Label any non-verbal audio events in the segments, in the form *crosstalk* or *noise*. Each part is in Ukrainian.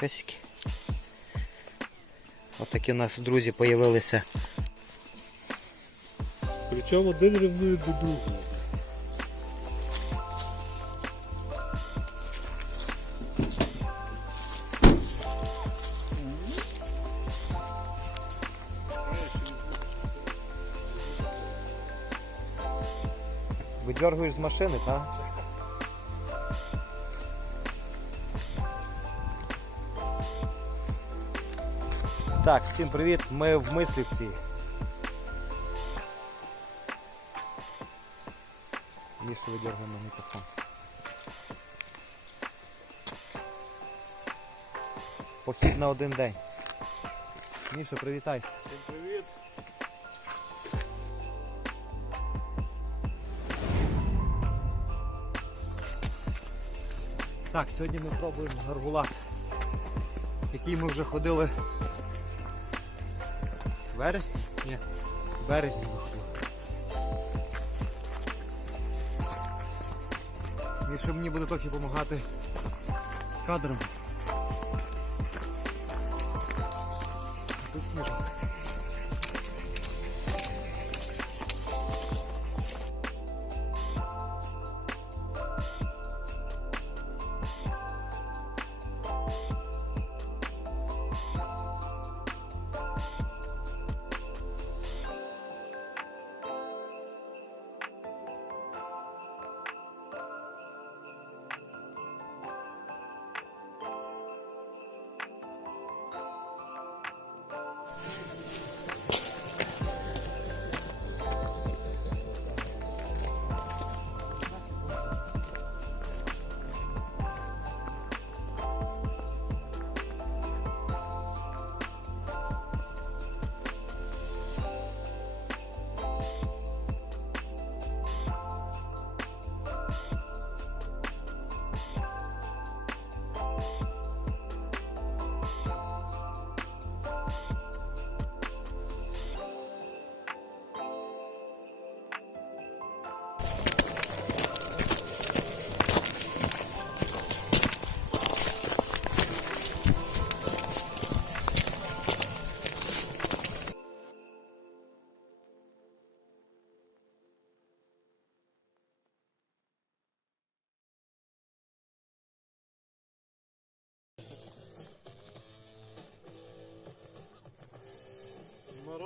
песики. От такі у нас друзі появилися. Причому один рівнує до другого. Видергуєш з машини, так? Так, всім привіт, ми в Мислівці. Міша видергуємо мікрофон. Похід на один день. Міша, привітайся. Всім привіт. Так, сьогодні ми пробуємо гаргулат, який ми вже ходили вересні? Ні, в березні виходив. Міша мені буде трохи допомагати з кадром.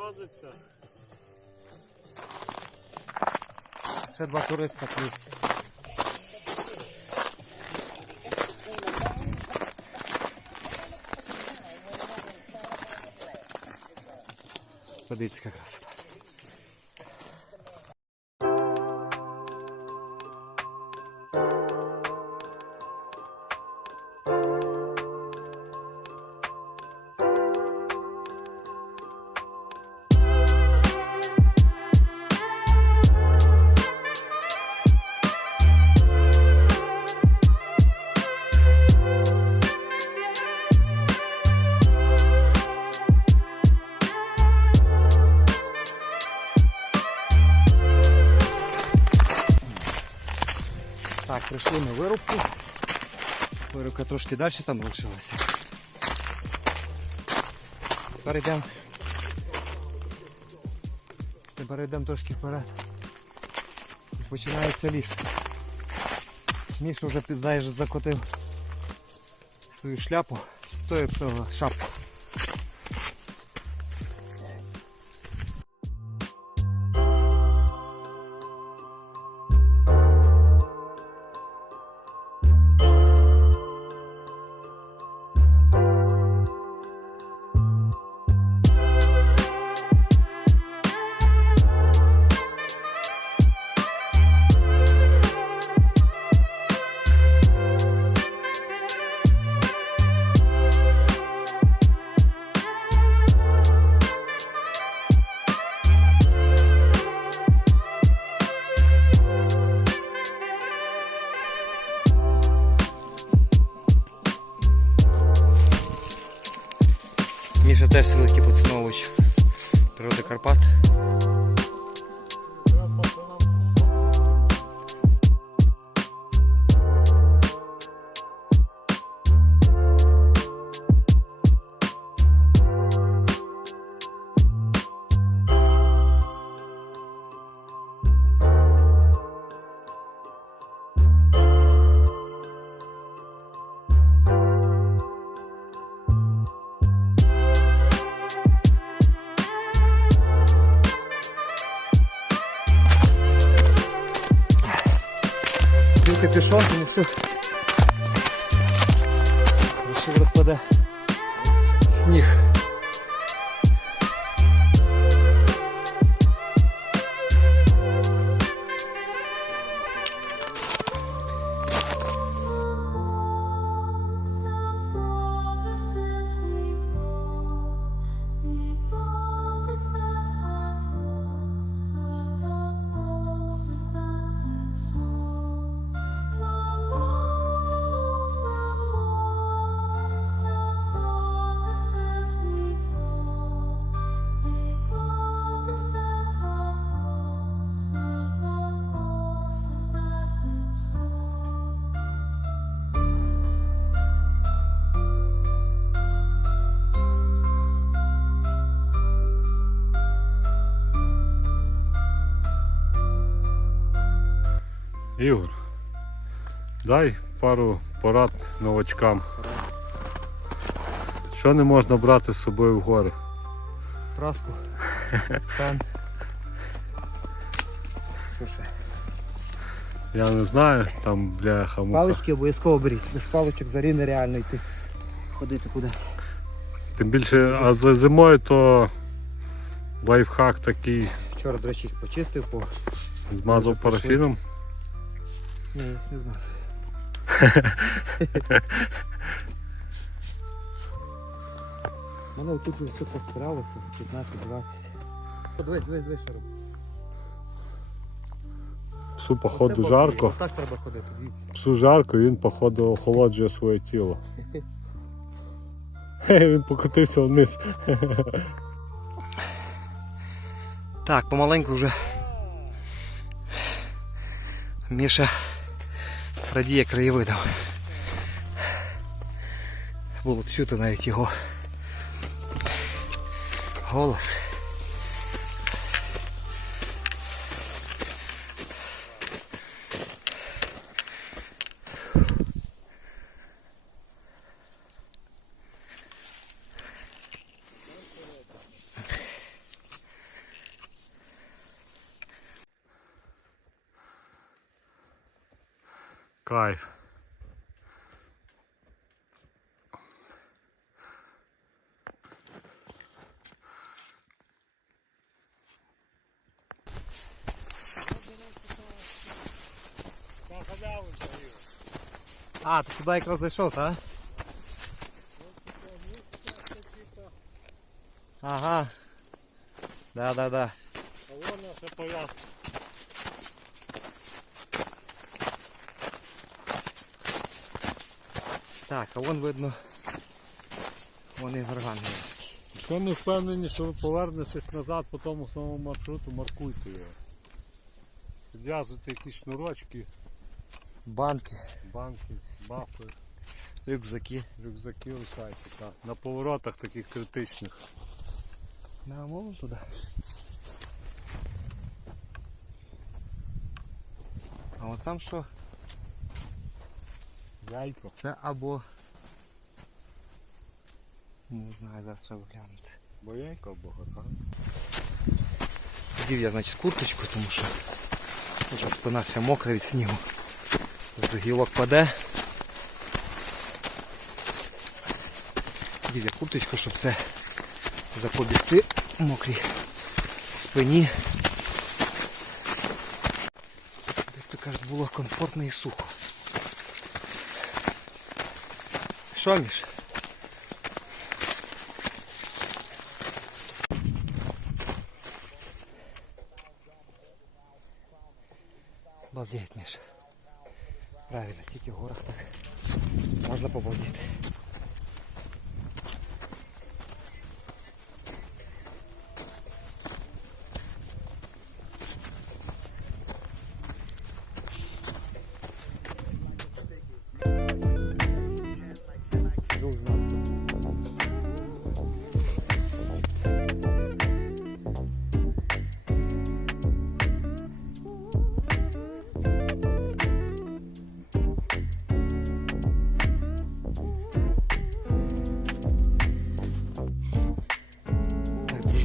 Морозиться. Ще два туриста плюс. Подивіться, яка Вирубка трошки далі там залишилася. Тепер йдемо. Тепер йдемо трошки вперед. І починається ліс. Міша вже знаєш, закотив свою шляпу, то е, шапку. Теж великий поціновувач природи Карпат. Ігор, дай пару порад новачкам. Що не можна брати з собою в гори? Праску, *laughs* фен. Що ще? Я не знаю, там бляха муха. Палички обов'язково беріть. Без паличок зарі нереально йти. Ходити кудись. Тим більше, а за зимою то лайфхак такий Вчора, до речі, їх почистив, по... змазав парафіном. Ні, не змазав. У мене тут вже все постиралося з 15-20. Давай, давай, давай, що робити. Псу походу жарко. Так треба ходити, дивіться. Псу жарко, він походу охолоджує своє тіло. Хе, Він покотився вниз. Так, помаленьку вже Міша радіє краєвидом. Було чути навіть його голос. Кайф. А, ти сюди якраз зайшов, так? Ага. Да, да, да. А вон наша пов'язка. Так, а вон видно. Вон і горган невеличкий. Якщо не впевнені, що ви повернетесь назад по тому самому маршруту, маркуйте його. Підв'язуйте якісь шнурочки, Банки, банки, бафи, рюкзаки. рюкзаки лишайте. Так. На поворотах таких критичних. На мову туди. А от там що? Яйко. Це або. Не знаю, зараз треба глянути. Бо яйко або горган. Одів я, значить, курточку, тому що вже спина вся мокра від снігу. З гілок паде. Одів я курточку, щоб це запобігти мокрій спині. Як то кажуть, було комфортно і сухо. Що, Міш? Балдеть, Міш. Правильно, тільки в горах так. Можна побалдіти.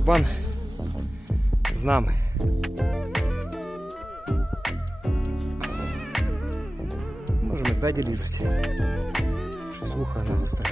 Так, дружбан з нами. Ведмеді лізуть. Щось вуха не гостре.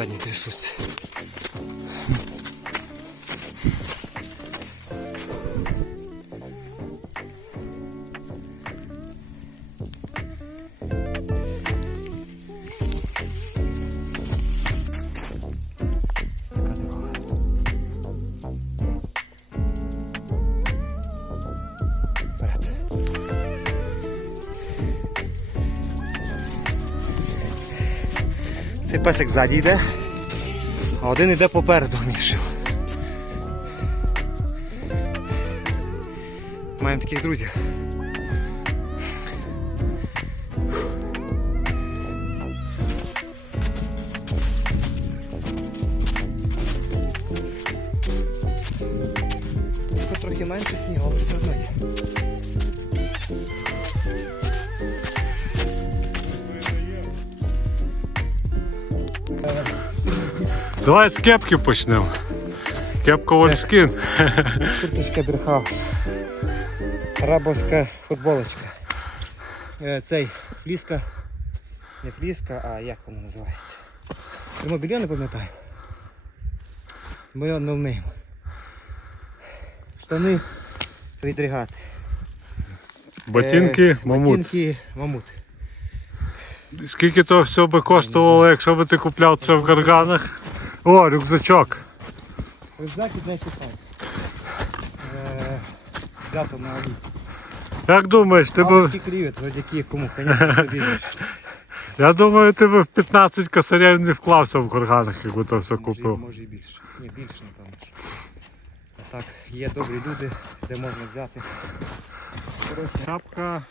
Задні трясуться. Песик ззаді йде, а один йде попереду мішив. Маємо таких друзів. Давай з кепки почнемо. Кепка Вольскін. Курточка Берхаус. Рабовська футболочка. Е, Цей фліска. Не фліска, а як вона називається? Термобільйон не пам'ятаю. Мільйон новним. Штани відригати. Ботинки, Е, мамут. Ботинки мамут. Скільки то все би коштувало, якщо би ти купляв це в карганах? О, рюкзачок. Рюкзак і не. Е, Взято на Алі. Як думаєш, ти би, Палочки клюють, завдяки кому, тобі. *laughs* я думаю, ти би в 15 косарів не вклався в карганах, якби то все Може, купив. може і більше. Ні, більше, напевно. що. А так, є добрі люди, де можна взяти. Коротше, Шапка.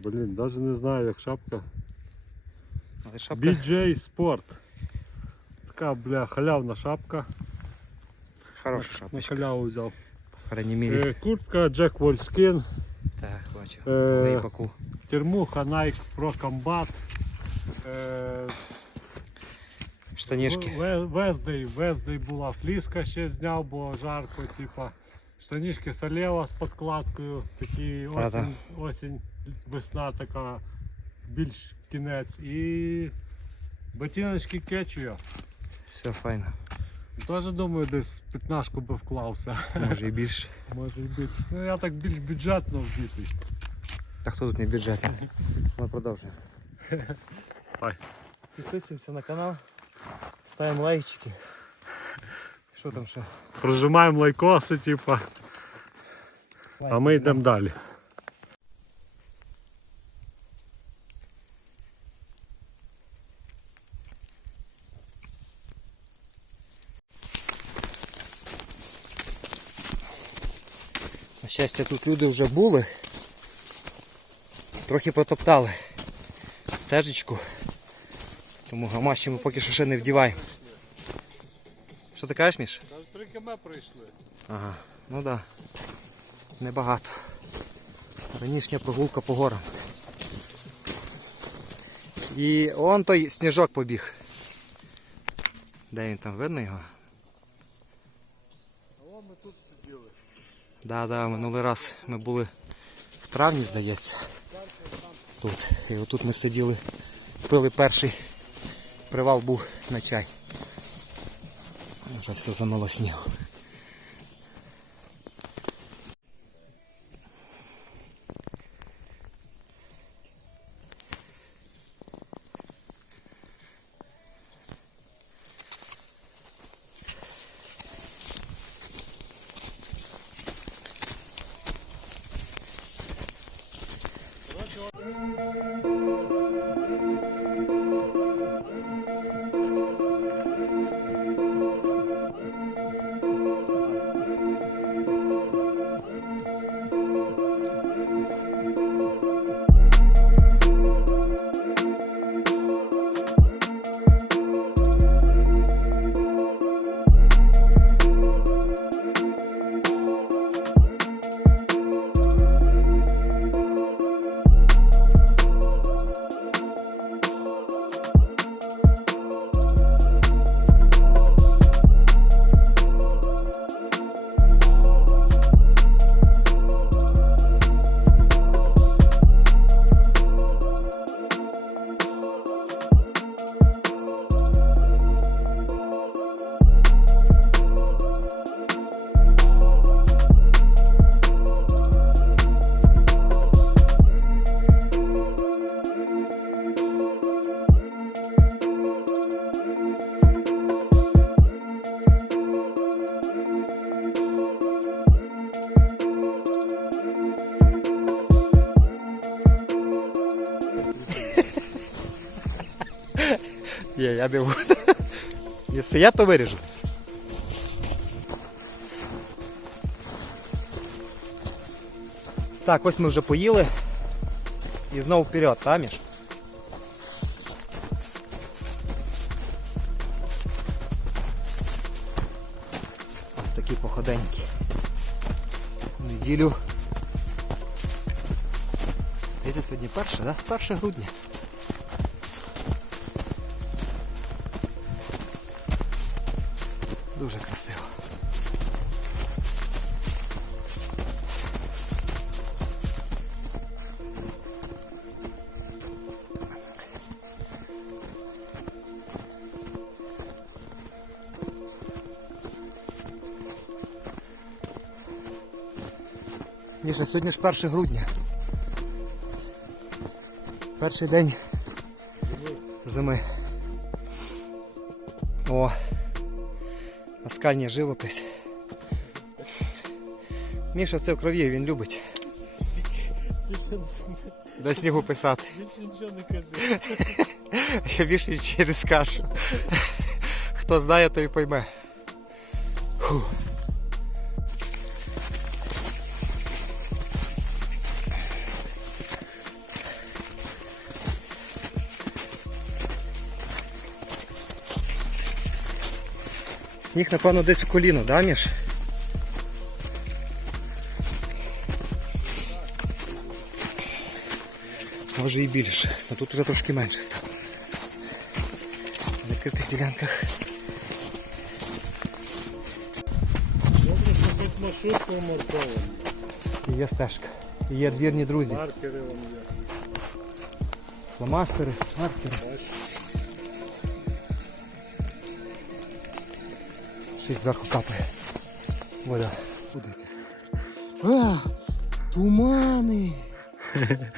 Блін, навіть не знаю, як шапка. Але шапка BJ Sport. Така, бля, халявна шапка. хороша На халяву взяв. Е, Куртка Jack Wolfskin. Так, бачу. е. Термуха Nike Pro Combat. Е, Штанішки. Вездей, Вездей була фліска ще зняв, бо жарко, типа. Штанішки Салева з подкладкою, такі осінь, осінь, весна така, більш кінець. І ботиночки Кетчуя. Все файно. Теж думаю, десь 15 би вклався. Може і більше. *laughs* Може і більш. Ну я так більш бюджетно вбитий. Та хто тут не бюджетний? Ми продовжуємо. *laughs* Підписуємося на канал, ставимо лайчики. Що там ще? Прожимаємо лайкоси, типа, а ми йдемо далі. На щастя, тут люди вже були. Трохи протоптали стежечку. Тому гамаші ми поки що ще не вдіваємо. Що ти кажеш, Міш? Навіть 3 км прийшли. Ага, ну да. Небагато. Ранішня прогулка по горам. І он той сніжок побіг. Де він там видно його? Да, да, минулий раз ми були в травні, здається. Тут. І отут ми сиділи, пили перший привал був на чай. Вже все замило снігу. Я не буду. Якщо я, то виріжу. Так, ось ми вже поїли. І знову вперед, та, Міш? Ось такі походенькі. Неділю. Це сьогодні перше, да? 1 грудня. Сьогодні ж 1 грудня. Перший день зими. О, наскальня живопись. Міша це в крові, він любить до снігу писати. більше нічого не кажи. Я більше нічого не скажу. Хто знає, той пойме. Фу. Сніг, напевно, десь в коліно, да, Міш? Може і більше, але тут вже трошки менше стало. На відкритих ділянках. Добре, що хоч маршрут помаркований. І є стежка. І є двірні друзі. Маркери вон є. Фломастери, маркери. Бачиш? Щось зверху капає. Вода. Куди? А, тумани. *laughs*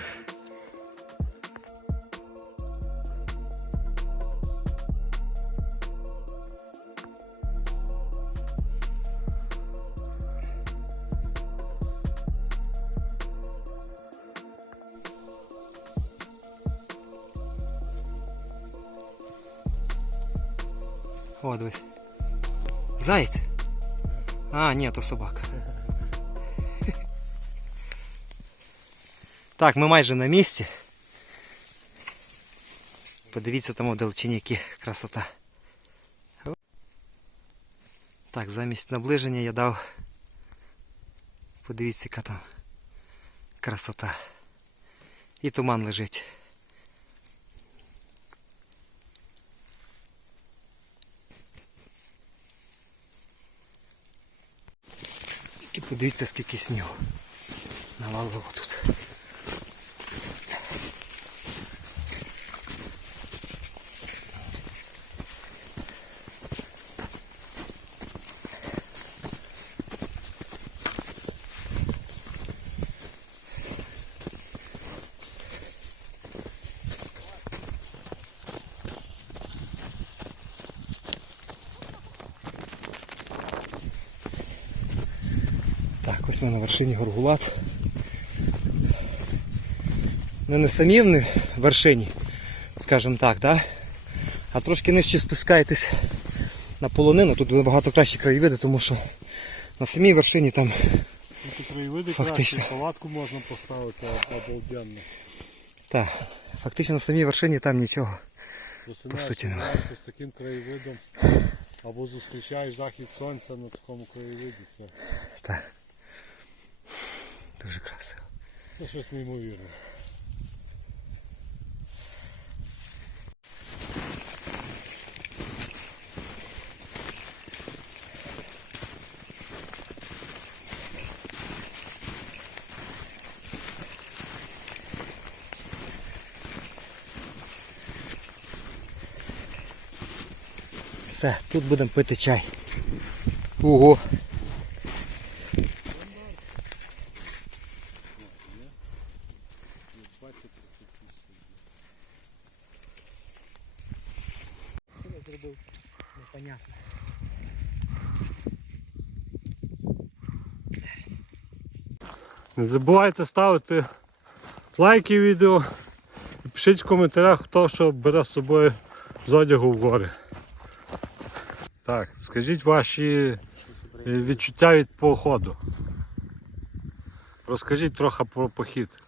Заєць? А, ні, то собака. Так, ми майже на місці. Подивіться там в далечині, які красота. Так, замість наближення я дав. Подивіться, яка там красота. І туман лежить. Тільки подивіться, скільки снігу навалило тут. Так, ось ми на вершині Горгулат. Не на самій вершині, скажімо так, да? а трошки нижче спускаєтесь на полонину. Тут набагато кращі краєвиди, тому що на самій вершині там краєвиди Фактично. кращі, палатку можна поставити обалденно. та, фактично на самій вершині там нічого. Посинаєш суті, нема. зранку з таким краєвидом. Або зустрічаєш захід сонця на такому краєвиді. Це, Та. Дуже красиво. це щось неймовірне. Все, тут будемо пити чай. Ого. Зробив непонятно. Не забувайте ставити лайки відео і пишіть в коментарях, хто що бере з собою з одягу в гори. Так, скажіть ваші е, відчуття від походу. Розкажіть трохи про похід.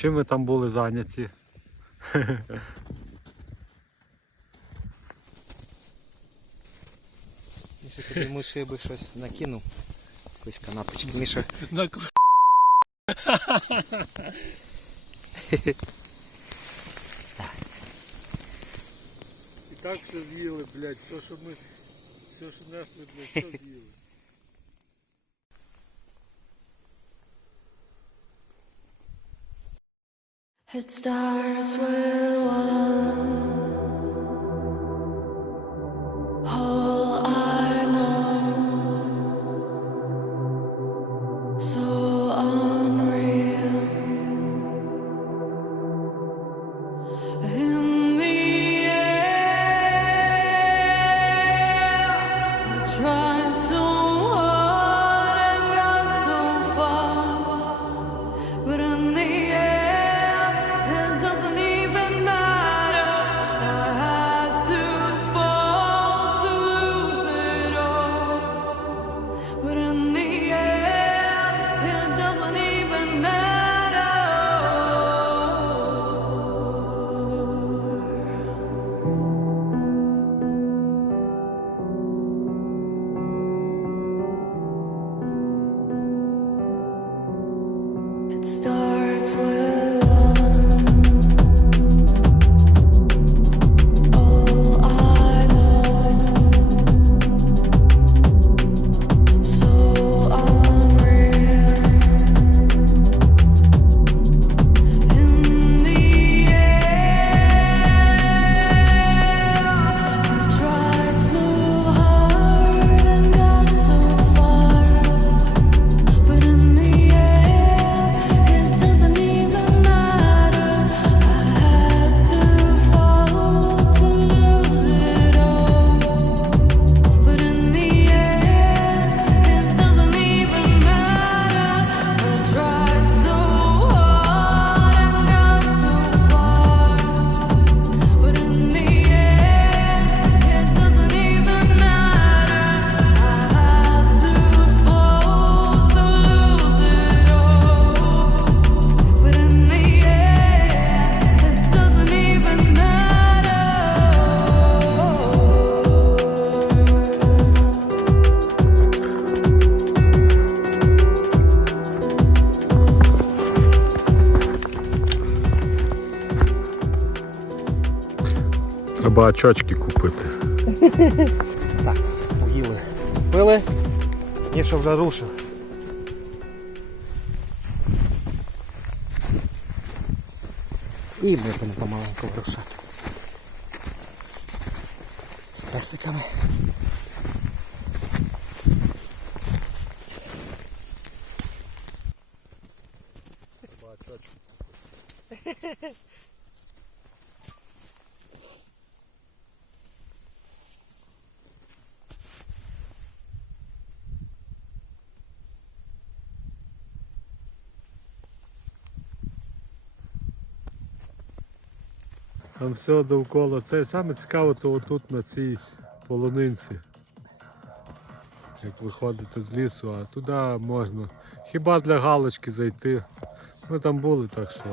Чим ви там були зайняті? Міша, тобі миші би щось накинув. Якусь канапочки. Міша, *laughs* І так все з'їли, блядь, все, що ми, все, що несли, блядь, все з'їли. It stars will walk. Очочки купити. *laughs* так, поїли. Пили. Міша вже рушив. І будемо помаленьку вирушати. З песиками. *laughs* Там все довкола. Це саме цікаво, то отут на цій полонинці. Як виходити з лісу, а туди можна. Хіба для галочки зайти. Ми там були, так що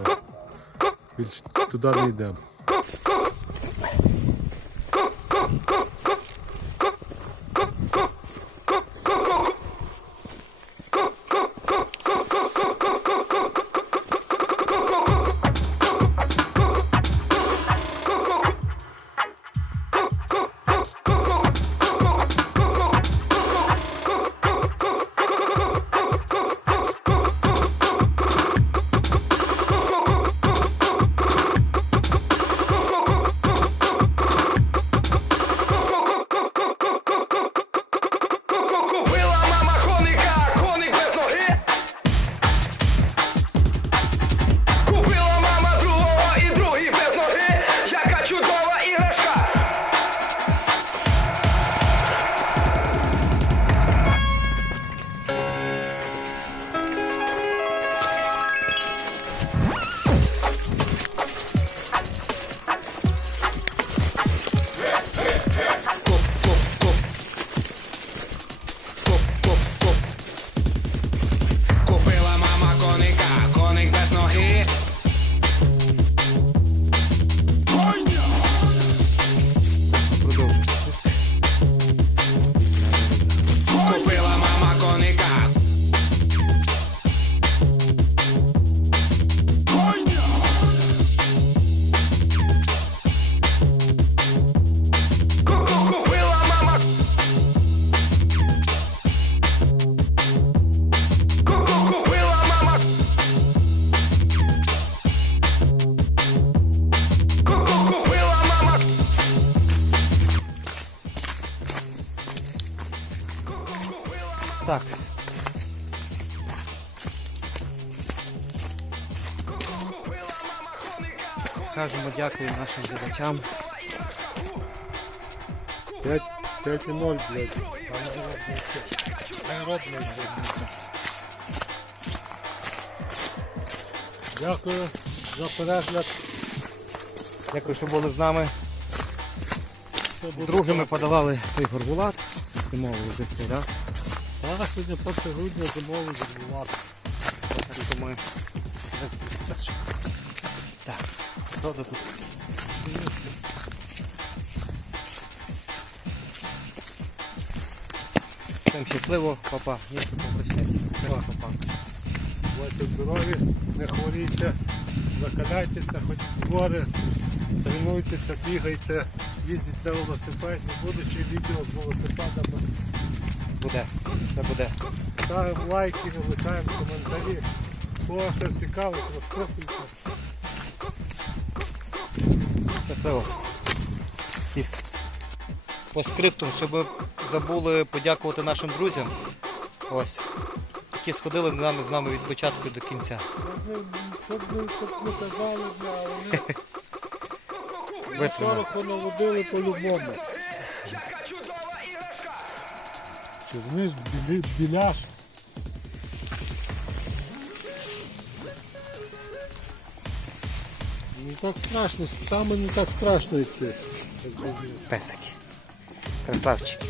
більш туди не йдемо. Дякую нашим глядачам. 5, 5,0, блядь. Дякую за перегляд. Дякую, що були з нами. Друге ми подавали той горбулат. Зимовий вже цей раз. А сьогодні 1 грудня зимовий зимувати. Так хто тут? Всім щасливо, папа. Тут попрощайся. Все, папа. Будьте здорові, не хворійте, закаляйтеся, хоч в гори, тренуйтеся, бігайте, їздіть на велосипеді, будучи відео з велосипедами. Буде. Все буде. Ставимо лайки, лишаємо коментарі. Кого що цікавить, розпрошуйте. Щасливо. Піс. По скриптум, щоб ви забули подякувати нашим друзям. Ось. Які сходили з нами з нами від початку до кінця. *laughs* Щоб ви щоб не казали, бля, вони Витримали. шороху наводили по-любому. Вони біляш. Так страшно, саме не так страшно йти. Песики. Красавчики.